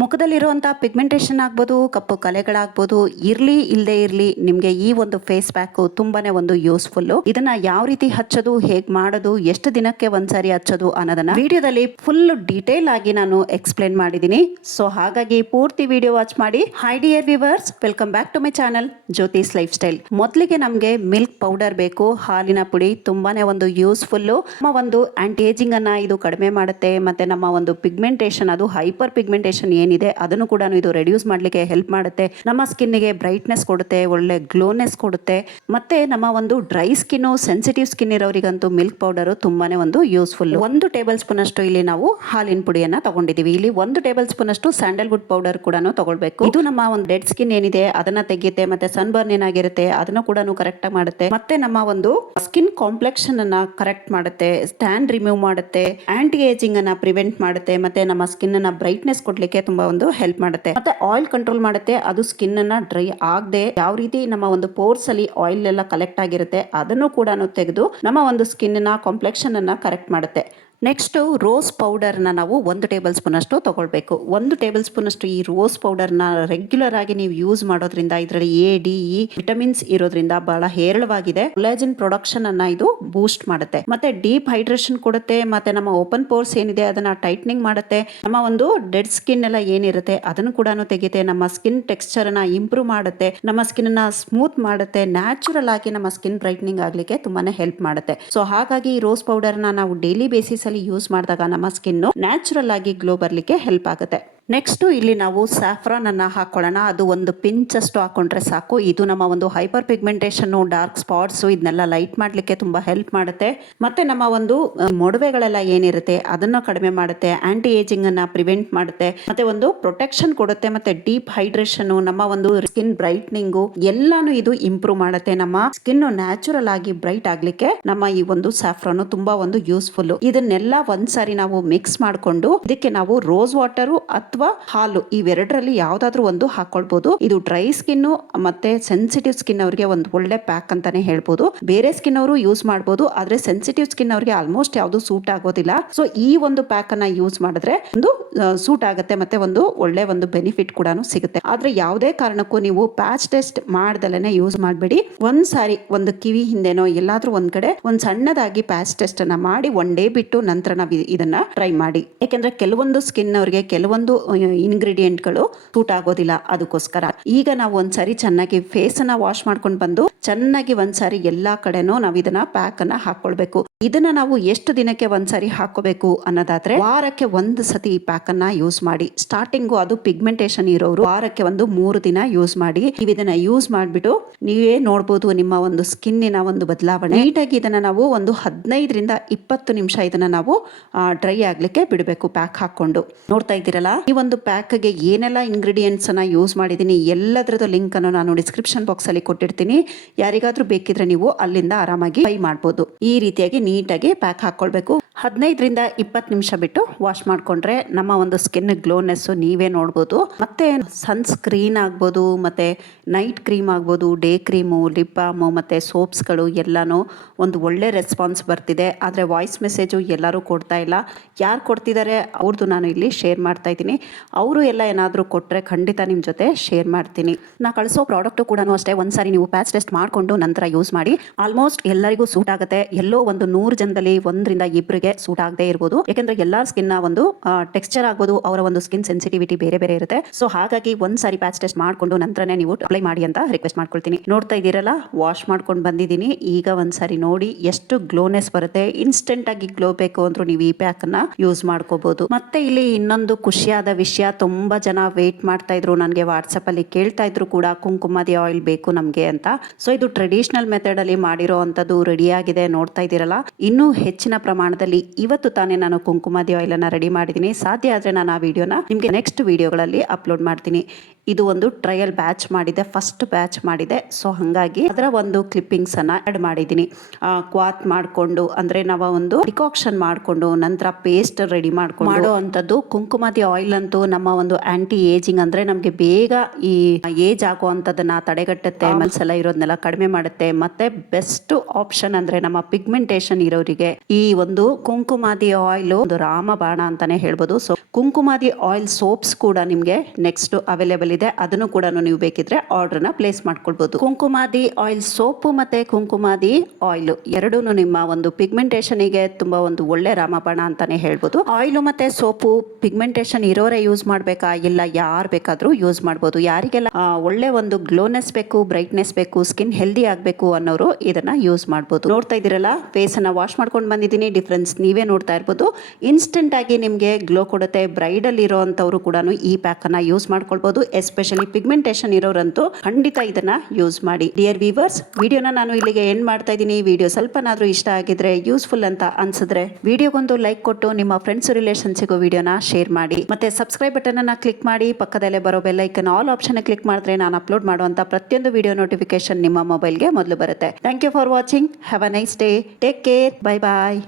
ಮುಖದಲ್ಲಿರುವಂಥ pigmentation ಆಗ್ಬೋದು, ಕಪ್ಪು ಕಲೆಗಳಾಗ್ಬೋದು, ಇರಲಿ ಇಲ್ಲದೆ ಇರಲಿ, ನಿಮಗೆ ಈ ಒಂದು ಫೇಸ್ ಪ್ಯಾಕು ತುಂಬಾನೇ ಒಂದು ಯೂಸ್ಫುಲ್ಲು. ಇದನ್ನ ಯಾವ ರೀತಿ ಹಚ್ಚೋದು, ಹೇಗೆ ಮಾಡೋದು, ಎಷ್ಟು ದಿನಕ್ಕೆ ಒಂದ್ಸಾರಿ ಹಚ್ಚೋದು ಅನ್ನೋದನ್ನ ವಿಡಿಯೋದಲ್ಲಿ ಫುಲ್ ಡೀಟೇಲ್ ಆಗಿ ನಾನು ಎಕ್ಸ್ಪ್ಲೇನ್ ಮಾಡಿದ್ದೀನಿ. ಸೊ ಹಾಗಾಗಿ ಪೂರ್ತಿ ವಿಡಿಯೋ ವಾಚ್ ಮಾಡಿ. Hi dear viewers, welcome back to my channel Jyoti's lifestyle. ಮೊದಲಿಗೆ ನಮಗೆ ಮಿಲ್ಕ್ ಪೌಡರ್ ಬೇಕು, ಹಾಲಿನ ಪುಡಿ ತುಂಬಾನೇ ಒಂದು ಯೂಸ್ಫುಲ್ಲು. ನಮ್ಮ ಒಂದು ಆಂಟಿ ಏಜಿಂಗ್ ಅನ್ನ ಇದು ಕಡಿಮೆ ಮಾಡುತ್ತೆ, ಮತ್ತೆ ನಮ್ಮ ಒಂದು ಪಿಗ್ಮೆಂಟೇಷನ್, ಅದು ಹೈಪರ್ ಪಿಗ್ಮೆಂಟೇಷನ್ ಏನಿದೆ ಅದನ್ನು ಕೂಡ ಇದು ರೆಡ್ಯೂಸ್ ಮಾಡಲಿಕ್ಕೆ ಹೆಲ್ಪ್ ಮಾಡುತ್ತೆ. ನಮ್ಮ ಸ್ಕಿನ್ಗೆ ಬ್ರೈಟ್ನೆಸ್ ಕೊಡುತ್ತೆ, ಒಳ್ಳೆ ಗ್ಲೋನೆಸ್ ಕೊಡುತ್ತೆ. ಮತ್ತೆ ನಮ್ಮ ಒಂದು ಡ್ರೈ ಸ್ಕಿನ್, ಸೆನ್ಸಿಟಿವ್ ಸ್ಕಿನ್ ಇರೋರಿಗಂತೂ ಮಿಲ್ಕ್ ಪೌಡರ್ ತುಂಬಾನೇ ಒಂದು ಯೂಸ್ಫುಲ್. 1 ಟೇಬಲ್ ಸ್ಪೂನ್ ಅಷ್ಟು ಇಲ್ಲಿ ನಾವು ಹಾಲಿನ ಪುಡಿಯನ್ನ ತಗೊಂಡಿದೀವಿ. ಇಲ್ಲಿ 1 ಟೇಬಲ್ ಸ್ಪೂನ್ ಅಷ್ಟು ಸ್ಯಾಂಡಲ್ವುಡ್ ಪೌಡರ್ ಕೂಡ ತಗೊಳ್ಬೇಕು. ಇದು ನಮ್ಮ ಒಂದು ಡೆಡ್ ಸ್ಕಿನ್ ಏನಿದೆ ಅದನ್ನ ತೆಗೆಯುತ್ತೆ, ಮತ್ತೆ ಸನ್ ಬರ್ನ್ ಏನಾಗಿರುತ್ತೆ ಅದನ್ನು ಕೂಡ ಕರೆಕ್ಟ್ ಆಗಿ ಮಾಡುತ್ತೆ. ಮತ್ತೆ ನಮ್ಮ ಒಂದು ಸ್ಕಿನ್ ಕಾಂಪ್ಲೆಕ್ಷನ್ ಅನ್ನ ಕರೆಕ್ಟ್ ಮಾಡುತ್ತೆ, ಸ್ಟ್ಯಾನ್ ರಿಮೂವ್ ಮಾಡುತ್ತೆ, ಆಂಟಿ ಏಜಿಂಗ್ ಅನ್ನ ಪ್ರಿವೆಂಟ್ ಮಾಡುತ್ತೆ, ಮತ್ತೆ ನಮ್ಮ ಸ್ಕಿನ್ ಅನ್ನ ಬ್ರೈಟ್ನೆಸ್ ಕೊಡ್ಲಿಕ್ಕೆ ತುಂಬಾ ಒಂದು ಹೆಲ್ಪ್ ಮಾಡುತ್ತೆ. ಮತ್ತೆ ಆಯಿಲ್ ಕಂಟ್ರೋಲ್ ಮಾಡುತ್ತೆ, ಅದು ಸ್ಕಿನ್ ಅನ್ನ ಡ್ರೈ ಆಗದೆ ಯಾವ ರೀತಿ ನಮ್ಮ ಒಂದು ಪೋರ್ಸ್ ಅಲ್ಲಿ ಆಯಿಲ್ ಎಲ್ಲ ಕಲೆಕ್ಟ್ ಆಗಿರುತ್ತೆ ಅದನ್ನು ಕೂಡ ತೆಗೆದು ನಮ್ಮ ಒಂದು ಸ್ಕಿನ್ ನ ಕಾಂಪ್ಲೆಕ್ಷನ್ ಅನ್ನ ಕರೆಕ್ಟ್ ಮಾಡುತ್ತೆ. ನೆಕ್ಸ್ಟ್ ರೋಸ್ ಪೌಡರ್ನ ನಾವು 1 ಟೇಬಲ್ ಸ್ಪೂನ್ ಅಷ್ಟು ತಗೊಳ್ಬೇಕು. 1 ಟೇಬಲ್ ಸ್ಪೂನ್ ಅಷ್ಟು ಈ ರೋಸ್ ಪೌಡರ್ನ ರೆಗ್ಯುಲರ್ ಆಗಿ ನೀವು ಯೂಸ್ ಮಾಡೋದ್ರಿಂದ ಇದರಲ್ಲಿ A, D, E ವಿಟಮಿನ್ಸ್ ಇರೋದ್ರಿಂದ ಬಹಳ ಹೇರಳವಾಗಿದೆ. ಕೊಲಾಜಿನ್ ಪ್ರೊಡಕ್ಷನ್ ಅನ್ನ ಇದು ಬೂಸ್ಟ್ ಮಾಡುತ್ತೆ, ಮತ್ತೆ ಡೀಪ್ ಹೈಡ್ರೇಷನ್ ಕೊಡುತ್ತೆ, ಮತ್ತೆ ನಮ್ಮ ಓಪನ್ ಪೋರ್ಸ್ ಏನಿದೆ ಅದನ್ನ ಟೈಟ್ನಿಂಗ್ ಮಾಡುತ್ತೆ. ನಮ್ಮ ಒಂದು ಡೆಡ್ ಸ್ಕಿನ್ ಎಲ್ಲ ಏನಿರುತ್ತೆ ಅದನ್ನು ಕೂಡ ತೆಗೆಯುತ್ತೆ, ನಮ್ಮ ಸ್ಕಿನ್ ಟೆಕ್ಸ್ಚರ್ ಅನ್ನ ಇಂಪ್ರೂವ್ ಮಾಡುತ್ತೆ, ನಮ್ಮ ಸ್ಕಿನ್ ಅನ್ನ ಸ್ಮೂತ್ ಮಾಡುತ್ತೆ, ನ್ಯಾಚುರಲ್ ಆಗಿ ನಮ್ಮ ಸ್ಕಿನ್ ಬ್ರೈಟ್ನಿಂಗ್ ಆಗ್ಲಿಕ್ಕೆ ತುಂಬಾನೇ ಹೆಲ್ಪ್ ಮಾಡುತ್ತೆ. ಸೊ ಹಾಗಾಗಿ ಈ ರೋಸ್ ಪೌಡರ್ನ ನಾವು ಡೈಲಿ ಬೇಸಿಸ್ ಯೂಸ್ ಮಾಡಿದಾಗ ನಮ್ಮ ಸ್ಕಿನ್ ನ್ಯಾಚುರಲ್ ಆಗಿ ಗ್ಲೋ ಬರ್ಲಿಕ್ಕೆ ಹೆಲ್ಪ್ ಆಗುತ್ತೆ. ನೆಕ್ಸ್ಟ್ ಇಲ್ಲಿ ನಾವು ಸ್ಯಾಫ್ರಾನ್ ಅನ್ನ ಹಾಕೊಳ್ಳೋಣ. ಅದು 1 ಪಿಂಚ್ ಅಷ್ಟು ಹಾಕೊಂಡ್ರೆ ಸಾಕು. ಇದು ನಮ್ಮ ಒಂದು ಹೈಪರ್ ಪಿಗ್ಮೆಂಟೇಷನ್, ಡಾರ್ಕ್ ಸ್ಪಾಟ್ಸ್ ಇದನ್ನೆಲ್ಲ ಲೈಟ್ ಮಾಡ್ಲಿಕ್ಕೆ ತುಂಬಾ ಹೆಲ್ಪ್ ಮಾಡುತ್ತೆ. ಮತ್ತೆ ನಮ್ಮ ಒಂದು ಮೊಡವೆಗಳೆಲ್ಲ ಏನಿರುತ್ತೆ ಅದನ್ನ ಕಡಿಮೆ ಮಾಡುತ್ತೆ, ಆಂಟಿ ಏಜಿಂಗ್ ಅನ್ನ ಪ್ರಿವೆಂಟ್ ಮಾಡುತ್ತೆ, ಮತ್ತೆ ಒಂದು ಪ್ರೊಟೆಕ್ಷನ್ ಕೊಡುತ್ತೆ, ಮತ್ತೆ ಡೀಪ್ ಹೈಡ್ರೇಷನ್, ನಮ್ಮ ಒಂದು ಸ್ಕಿನ್ ಬ್ರೈಟ್ನಿಂಗು ಎಲ್ಲಾನು ಇದು ಇಂಪ್ರೂವ್ ಮಾಡುತ್ತೆ. ನಮ್ಮ ಸ್ಕಿನ್ ನ್ಯಾಚುರಲ್ ಆಗಿ ಬ್ರೈಟ್ ಆಗ್ಲಿಕ್ಕೆ ನಮ್ಮ ಈ ಒಂದು ಸ್ಯಾಫ್ರಾನ್ ತುಂಬಾ ಒಂದು ಯೂಸ್ಫುಲ್. ಇದನ್ನೆಲ್ಲ ಒಂದ್ಸಾರಿ ನಾವು ಮಿಕ್ಸ್ ಮಾಡ್ಕೊಂಡು ಇದಕ್ಕೆ ನಾವು ರೋಸ್ ವಾಟರ್ ಅಥವಾ ಹಾಲು ಇವೆರಡರಲ್ಲಿ ಯಾವ್ದಾದ್ರು ಒಂದು ಹಾಕೊಳ್ಬಹುದು. ಇದು ಡ್ರೈ ಸ್ಕಿನ್ ಮತ್ತೆ ಸೆನ್ಸಿಟಿವ್ ಸ್ಕಿನ್ ಅವರಿಗೆ ಒಂದು ಒಳ್ಳೆ ಪ್ಯಾಕ್ ಅಂತಾನೆ ಹೇಳ್ಬೋದು. ಬೇರೆ ಸ್ಕಿನ್ ಅವರು ಯೂಸ್ ಮಾಡಬಹುದು, ಆದ್ರೆ ಸೆನ್ಸಿಟಿವ್ ಸ್ಕಿನ್ ಅವರಿಗೆ ಆಲ್ಮೋಸ್ಟ್ ಯಾವುದು ಸೂಟ್ ಆಗೋದಿಲ್ಲ. ಸೊ ಈ ಒಂದು ಪ್ಯಾಕ್ ಅನ್ನ ಯೂಸ್ ಮಾಡಿದ್ರೆ ಒಂದು ಸೂಟ್ ಆಗುತ್ತೆ, ಮತ್ತೆ ಒಂದು ಒಳ್ಳೆ ಒಂದು ಬೆನಿಫಿಟ್ ಕೂಡ ಸಿಗುತ್ತೆ. ಆದ್ರೆ ಯಾವುದೇ ಕಾರಣಕ್ಕೂ ನೀವು ಪ್ಯಾಚ್ ಟೆಸ್ಟ್ ಮಾಡ್ದಲೇನೆ ಯೂಸ್ ಮಾಡಬೇಡಿ. ಒಂದ್ಸಾರಿ ಒಂದು ಕಿವಿ ಹಿಂದೆನೋ ಎಲ್ಲಾದ್ರೂ ಒಂದ್ ಕಡೆ ಒಂದ್ ಸಣ್ಣದಾಗಿ ಪ್ಯಾಚ್ ಟೆಸ್ಟ್ ಅನ್ನ ಮಾಡಿ 1 ಡೇ ಬಿಟ್ಟು ನಂತರ ನಾವು ಇದನ್ನ ಟ್ರೈ ಮಾಡಿ. ಯಾಕಂದ್ರೆ ಕೆಲವೊಂದು ಸ್ಕಿನ್ ಅವರಿಗೆ ಕೆಲವೊಂದು ಇಂಗ್ರೀಡಿಯೆಂಟ್ಗಳು ಸೂಟ್ ಆಗೋದಿಲ್ಲ. ಅದಕ್ಕೋಸ್ಕರ ಈಗ ನಾವು ಒಂದ್ಸಾರಿ ಚೆನ್ನಾಗಿ ಫೇಸ್ ಅನ್ನ ವಾಶ್ ಮಾಡ್ಕೊಂಡು ಬಂದು ಚೆನ್ನಾಗಿ ಒಂದ್ಸಾರಿ ಎಲ್ಲಾ ಕಡೆನೂ ನಾವು ಇದನ್ನ ಪ್ಯಾಕ್ ಅನ್ನ ಹಾಕೊಳ್ಬೇಕು. ಇದನ್ನ ನಾವು ಎಷ್ಟು ದಿನಕ್ಕೆ ಒಂದ್ಸಾರಿ ಹಾಕೋಬೇಕು ಅನ್ನೋದಾದ್ರೆ ವಾರಕ್ಕೆ 1 ಸತಿ ಈ ಪ್ಯಾಕ್ ಅನ್ನ ಯೂಸ್ ಮಾಡಿ. ಸ್ಟಾರ್ಟಿಂಗು ಅದು ಪಿಗ್ಮೆಂಟೇಷನ್ ಇರೋರು ವಾರಕ್ಕೆ 3 ದಿನ ಯೂಸ್ ಮಾಡಿ. ನೀವು ಇದನ್ನ ಯೂಸ್ ಮಾಡ್ಬಿಟ್ಟು ನೀವೇ ನೋಡ್ಬೋದು ನಿಮ್ಮ ಒಂದು ಸ್ಕಿನ್ನಿನ ಒಂದು ಬದಲಾವಣೆ. ನೀಟಾಗಿ ಇದನ್ನ ನಾವು ಒಂದು 15 ರಿಂದ 20 ನಿಮಿಷ ಇದನ್ನ ನಾವು ಡ್ರೈ ಆಗ್ಲಿಕ್ಕೆ ಬಿಡಬೇಕು ಪ್ಯಾಕ್ ಹಾಕೊಂಡು. ನೋಡ್ತಾ ಇದ್ದೀರಲ್ಲ, ಈ ಒಂದು ಪ್ಯಾಕ್ ಗೆ ಏನೆಲ್ಲ ಇಂಗ್ರೀಡಿಯೆಂಟ್ಸ್ ಅನ್ನ ಯೂಸ್ ಮಾಡಿದೀನಿ ಎಲ್ಲದರದ ಲಿಂಕ್ ಅನ್ನು ನಾನು ಡಿಸ್ಕ್ರಿಪ್ಷನ್ ಬಾಕ್ಸ್ ಅಲ್ಲಿ ಕೊಟ್ಟಿರ್ತೀನಿ. ಯಾರಿಗಾದ್ರೂ ಬೇಕಿದ್ರೆ ನೀವು ಅಲ್ಲಿಂದ ಆರಾಮಾಗಿ ಬೈ ಮಾಡಬಹುದು. ಈ ರೀತಿಯಾಗಿ ನೀಟಾಗಿ ಪ್ಯಾಕ್ ಹಾಕೊಳ್ಬೇಕು. 15 ರಿಂದ 20 ನಿಮಿಷ ಬಿಟ್ಟು ವಾಶ್ ಮಾಡ್ಕೊಂಡ್ರೆ ನಮ್ಮ ಒಂದು ಸ್ಕಿನ್ ಗ್ಲೋನೆಸ್ ನೀವೇ ನೋಡ್ಬೋದು. ಮತ್ತೆ ಸನ್ ಸ್ಕ್ರೀನ್ ಆಗ್ಬೋದು, ಮತ್ತೆ ನೈಟ್ ಕ್ರೀಮ್ ಆಗ್ಬೋದು, ಡೇ ಕ್ರೀಮು, ಲಿಪ್ ಬಾಮ್, ಮತ್ತೆ ಸೋಪ್ಸ್ಗಳು ಎಲ್ಲಾನು ಒಂದು ಒಳ್ಳೆ ರೆಸ್ಪಾನ್ಸ್ ಬರ್ತಿದೆ. ಆದ್ರೆ ವಾಯ್ಸ್ ಮೆಸೇಜು ಎಲ್ಲರೂ ಕೊಡ್ತಾ ಇಲ್ಲ. ಯಾರು ಕೊಡ್ತಿದ್ದಾರೆ ಅವ್ರದ್ದು ನಾನು ಇಲ್ಲಿ ಶೇರ್ ಮಾಡ್ತಾ ಇದ್ದೀನಿ. ಅವರು ಎಲ್ಲ ಏನಾದರೂ ಕೊಟ್ಟರೆ ಖಂಡಿತ ನಿಮ್ಮ ಜೊತೆ ಶೇರ್ ಮಾಡ್ತೀನಿ. ನಾ ಕಳಿಸೋ ಪ್ರಾಡಕ್ಟು ಕೂಡ ಅಷ್ಟೇ ಒಂದ್ಸಾರಿ ನೀವು ಪ್ಯಾಚ್ ಟೆಸ್ಟ್ ಮಾಡಿಕೊಂಡು ನಂತರ ಯೂಸ್ ಮಾಡಿ. ಆಲ್ಮೋಸ್ಟ್ ಎಲ್ಲರಿಗೂ ಸೂಟ್ ಆಗುತ್ತೆ. ಎಲ್ಲೋ ಒಂದು 100 ಜನದಲ್ಲಿ 1 ರಿಂದ 2 ಸೂಟ್ ಆಗದೆ ಇರಬಹುದು. ಯಾಕಂದ್ರೆ ಎಲ್ಲಾ ಸ್ಕಿನ್ ನ ಒಂದು ಟೆಕ್ಸ್ಚರ್ ಆಗ್ಬೋದು, ಅವರ ಒಂದು ಸ್ಕಿನ್ ಸೆನ್ಸಿಟಿವಿಟಿ ಬೇರೆ ಬೇರೆ ಇರುತ್ತೆ. ಸೊ ಹಾಗಾಗಿ ಒಂದ್ಸಾರಿ ಪ್ಯಾಚ್ ಟೆಸ್ಟ್ ಮಾಡ್ಕೊಂಡು ನಂತರನೇ ನೀವು ಅಪ್ಲೈ ಮಾಡಿ ಅಂತ ರಿಕ್ವೆಸ್ಟ್ ಮಾಡ್ಕೊಳ್ತೀನಿ. ನೋಡ್ತಾ ಇದ್ದೀರಲ್ಲ, ವಾಶ್ ಮಾಡ್ಕೊಂಡು ಬಂದಿದ್ದೀನಿ. ಈಗ ಒಂದ್ಸಾರಿ ನೋಡಿ ಎಷ್ಟು ಗ್ಲೋನೆಸ್ ಬರುತ್ತೆ. ಇನ್ಸ್ಟೆಂಟ್ ಆಗಿ ಗ್ಲೋ ಬೇಕು ಅಂದ್ರೂ ನೀವು ಈ ಪ್ಯಾಕ್ ಅನ್ನ ಯೂಸ್ ಮಾಡ್ಕೋಬಹುದು. ಮತ್ತೆ ಇಲ್ಲಿ ಇನ್ನೊಂದು ಖುಷಿಯಾದ ವಿಷಯ, ತುಂಬಾ ಜನ ವೇಟ್ ಮಾಡ್ತಾ ಇದ್ರು, ನನಗೆ ವಾಟ್ಸಪ್ ಅಲ್ಲಿ ಕೇಳ್ತಾ ಇದ್ರು ಕೂಡ ಕುಂಕುಮದಿ ಆಯಿಲ್ ಬೇಕು ನಮ್ಗೆ ಅಂತ. ಸೊ ಇದು ಟ್ರೆಡಿಷನಲ್ ಮೆಥಡ್ ಅಲ್ಲಿ ಮಾಡಿರೋ ಅಂತದ್ದು ರೆಡಿ ಆಗಿದೆ. ನೋಡ್ತಾ ಇದ್ದೀರಲ್ಲ, ಇನ್ನೂ ಹೆಚ್ಚಿನ ಪ್ರಮಾಣದಲ್ಲಿ ಇವತ್ತು ತಾನೇ ನಾನು ಕುಂಕುಮದಿ ಆಯಿಲ್ ಅನ್ನ ರೆಡಿ ಮಾಡಿದ್ದೀನಿ. ಸಾಧ್ಯ ಆದ್ರೆ ನಾನು ಆ ವಿಡಿಯೋನ ನಿಮ್ಗೆ ನೆಕ್ಸ್ಟ್ ವಿಡಿಯೋಗಳಲ್ಲಿ ಅಪ್ಲೋಡ್ ಮಾಡ್ತೀನಿ. ಇದು ಒಂದು ಟ್ರಯಲ್ ಬ್ಯಾಚ್ ಮಾಡಿದೆ, ಫಸ್ಟ್ ಬ್ಯಾಚ್ ಮಾಡಿದೆ. ಸೊ ಹಾಗಾಗಿ ಅದರ ಒಂದು ಕ್ಲಿಪ್ಪಿಂಗ್ಸ್ ಅನ್ನ ಆಡ್ ಮಾಡಿದ್ದೀನಿ. ಕ್ವಾತ್ ಮಾಡಿಕೊಂಡು ಅಂದ್ರೆ ನಾವು ಒಂದು ಡಿಕಾಕ್ಷನ್ ಮಾಡಿಕೊಂಡು ನಂತರ ಪೇಸ್ಟ್ ರೆಡಿ ಮಾಡ್ಕೊಂಡು ಮಾಡೋ ಅಂಥದ್ದು. ಕುಂಕುಮಾದಿ ಆಯಿಲ್ ಅಂತೂ ನಮ್ಮ ಒಂದು ಆಂಟಿ ಏಜಿಂಗ್ ಅಂದ್ರೆ ನಮಗೆ ಬೇಗ ಈ ಏಜ್ ಆಗುವಂಥದ್ದನ್ನ ತಡೆಗಟ್ಟುತ್ತೆ, ಮಲ್ಸೆಲ್ಲ ಇರೋದನ್ನೆಲ್ಲ ಕಡಿಮೆ ಮಾಡುತ್ತೆ. ಮತ್ತೆ ಬೆಸ್ಟ್ ಆಪ್ಷನ್ ಅಂದ್ರೆ ನಮ್ಮ ಪಿಗ್ಮೆಂಟೇಶನ್ ಇರೋರಿಗೆ ಈ ಒಂದು ಕುಂಕುಮಾದಿ ಆಯಿಲ್ ಒಂದು ರಾಮಬಾಣ ಅಂತಾನೆ ಹೇಳ್ಬೋದು. ಸೊ ಕುಂಕುಮಾದಿ ಆಯಿಲ್ ಸೋಪ್ಸ್ ಕೂಡ ನಿಮ್ಗೆ ನೆಕ್ಸ್ಟ್ ಅವೈಲೇಬಲ್ ಇದೆ, ಅದನ್ನು ಕೂಡ ನೀವು ಬೇಕಿದ್ರೆ ಆರ್ಡರ್ ನ ಪ್ಲೇಸ್ ಮಾಡ್ಕೊಳ್ಬಹುದು. ಕುಂಕುಮಾದಿ ಆಯಿಲ್ ಸೋಪು ಮತ್ತೆ ಕುಂಕುಮಾದಿ ಆಯಿಲ್ ಎರಡೂ ನಿಮ್ಮ ಒಂದು ಪಿಗ್ಮೆಂಟೇಶನ್ ಗೆ ತುಂಬಾ ಒಂದು ಒಳ್ಳೆ ರಾಮಬಾಣ ಅಂತಾನೆ ಹೇಳ್ಬೋದು. ಆಯಿಲ್ ಮತ್ತೆ ಸೋಪು ಪಿಗ್ಮೆಂಟೇಶನ್ ಇರೋರೇ ಯೂಸ್ ಮಾಡ್ಬೇಕಾ, ಇಲ್ಲ ಯಾರು ಬೇಕಾದ್ರೂ ಯೂಸ್ ಮಾಡ್ಬೋದು. ಯಾರಿಗೆಲ್ಲ ಒಳ್ಳೆ ಒಂದು ಗ್ಲೋನೆಸ್ ಬೇಕು, ಬ್ರೈಟ್ನೆಸ್ ಬೇಕು, ಸ್ಕಿನ್ ಹೆಲ್ದಿ ಆಗ್ಬೇಕು ಅನ್ನೋರು ಇದನ್ನ ಯೂಸ್ ಮಾಡ್ಬೋದು. ನೋಡ್ತಾ ಇದ್ದೀರಲ್ಲ, ಫೇಸ್ ಅನ್ನ ವಾಶ್ ಮಾಡ್ಕೊಂಡು ಬಂದಿದ್ದೀನಿ. ಡಿಫ್ರೆನ್ಸ್ ನೀವೇ ನೋಡ್ತಾ ಇರ್ಬೋದು. ಇನ್ಸ್ಟೆಂಟ್ ಆಗಿ ನಿಮ್ಗೆ ಗ್ಲೋ ಕೊಡುತ್ತೆ. ಬ್ರೈಡಲ್ ಇರೋಂಥವ್ರು ಕೂಡ ಈ ಪ್ಯಾಕ್ ಅನ್ನ ಯೂಸ್ ಮಾಡ್ಕೊಳ್ಬಹುದು. ಎಸ್ಪೆಷಲಿ ಪಿಗ್ಮೆಂಟೇಶನ್ ಇರೋರಂತೂ ಖಂಡಿತ ಇದನ್ನ ಯೂಸ್ ಮಾಡಿ. ಡಿಯರ್ ವೀವರ್ಸ್, ವಿಡಿಯೋನ ನಾನು ಇಲ್ಲಿಗೆ ಎಂಡ್ ಮಾಡ್ತಾ ಇದ್ದೀನಿ. ವಿಡಿಯೋ ಸ್ವಲ್ಪನಾದ್ರೂ ಇಷ್ಟ ಆಗಿದ್ರೆ, ಯೂಸ್ಫುಲ್ ಅಂತ ಅನ್ಸಿದ್ರೆ ವಿಡಿಯೋಗೊಂದು ಲೈಕ್ ಕೊಟ್ಟು ನಿಮ್ಮ ಫ್ರೆಂಡ್ಸ್ ರಿಲೇಷನ್ಸಿಗೂ ವಿಡಿಯೋನ ಶೇರ್ ಮಾಡಿ. ಮತ್ತೆ ಸಬ್ಸ್ಕ್ರೈಬ್ ಬಟನ್ ಅನ್ನ ಕ್ಲಿಕ್ ಮಾಡಿ. ಪಕ್ಕದಲ್ಲೇ ಬರೋ bell icon all option click ಮಾಡಿದ್ರೆ ನಾನು ಅಪ್ಲೋಡ್ ಮಾಡುವಂತ ಪ್ರತಿಯೊಂದು ವಿಡಿಯೋ ನೋಟಿಫಿಕೇಶನ್ ನಿಮ್ಮ ಮೊಬೈಲ್ಗೆ ಮೊದಲು ಬರುತ್ತೆ. Thank you for watching. Have a nice day. Take care. Bye bye.